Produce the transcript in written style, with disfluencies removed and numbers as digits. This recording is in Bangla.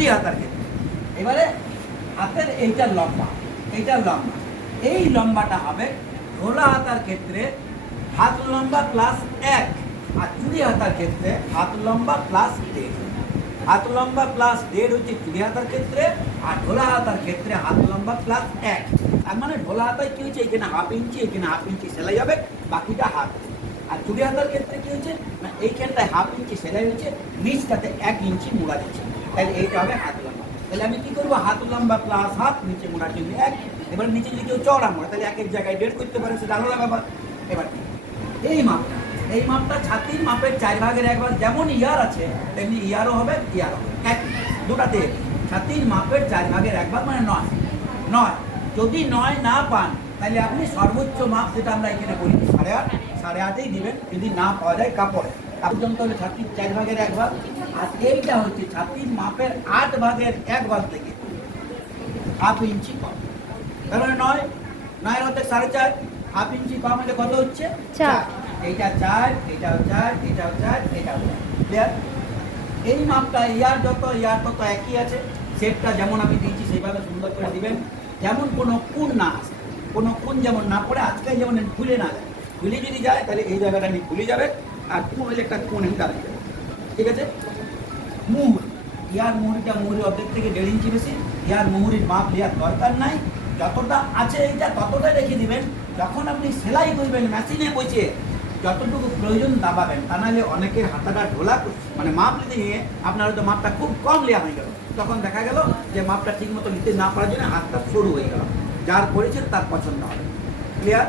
চুড়ি হাতার ক্ষেত্রে এবারে হাতের এইটার লম্বা, এই লম্বাটা হবে ঢোলা হাতার ক্ষেত্রে হাত লম্বা প্লাস 1, আর চুড়ি হাতার ক্ষেত্রে হাত লম্বা প্লাস 1.5। হাত লম্বা প্লাস 1.5 হচ্ছে চুড়ি হাতার ক্ষেত্রে, আর ঢোলা হাতার ক্ষেত্রে হাত লম্বা প্লাস 1। তার মানে ঢোলা হাতায় কি হচ্ছে, এখানে হাফ ইঞ্চি, এখানে হাফ ইঞ্চি সেলাই হবে, বাকিটা হাত। আর চুড়ি হাতার ক্ষেত্রে কি হচ্ছে না, এইখানটায় হাফ ইঞ্চি সেলাই হচ্ছে, নিচটাতে 1 ইঞ্চি মোড়া দিচ্ছে, তাহলে এইটা হবে হাত লম্বা। তাহলে আমি কি করবো, হাত লম্বা প্লাস হাফ, নিচে মোড়ার জন্য 1। এবার নিচে যদি কেউ চওড়া মোড়া, তাহলে 1 জায়গায় 1.5 করতে পারে, সেটা আলাদা ব্যাপার। এবার এই মাপটা ছাতির মাপের 4 ভাগের 1 ভাগ, যেমন ইয়ার আছে তেমনি ইয়ারও হবে, একই দুটাতে। ছাতির মাপের 4 ভাগের 1 ভাগ মানে 9। যদি 9 না পান তাহলে আপনি সর্বোচ্চ মাপ যেটা আমরা এখানে বলি 8.5, 8.5ই দিবেন। যদি না পাওয়া যায় কাপড়ে পর্যন্ত হলে ছাতির 4 ভাগের 1 ভাগ, আর এইটা হচ্ছে ছাতির মাপের 8 ভাগের 1 ভাগ থেকে হাফ ইঞ্চি কম। তার মানে 9 হচ্ছে 4.5, হাফ ইঞ্চি কম হলে কত হচ্ছে 4। এইটা 4, এটাও 4, এটাও 4, এটাও 4। ক্লিয়ার? এই মাপটা ইয়ার তত একই আছে। শেপটা যেমন আমি দিয়েছি সেইভাবে সুন্দর করে দিবেন, যেমন কোনো কোণ না আসে, কোনো কোণ যেমন না পড়ে, আজকাল যেমন খুলে না যায়। খুলে যদি যায় তাহলে এই জায়গাটা নিয়ে খুলে যাবে, আর কোণ হলে একটা কোণ এনে দাঁড়িয়ে যাবে। ঠিক আছে? মুহুরি, ইয়ার মুহুরিটা মুহুরি অর্ধেক থেকে 1.5 ইঞ্চি বেশি। ইয়ার মুহুরির মাপ দেওয়ার দরকার নাই, যতটা আছে এইটা ততটাই রেখে দিবেন। যখন আপনি সেলাই করবেন মেশিনে বসে যতটুকু প্রয়োজন দাবাবেন, তা নাহলে অনেকের হাতাটা ঢোলা মানে মাপ নিতে নিয়ে আপনার হয়তো মাপটা খুব কম নেওয়া হয়ে গেল, তখন দেখা গেল যে মাপটা ঠিক মতো নিতে না পারার জন্য হাতটা সরু হয়ে গেল। যার করেছেন তার পছন্দ হবে। ক্লিয়ার?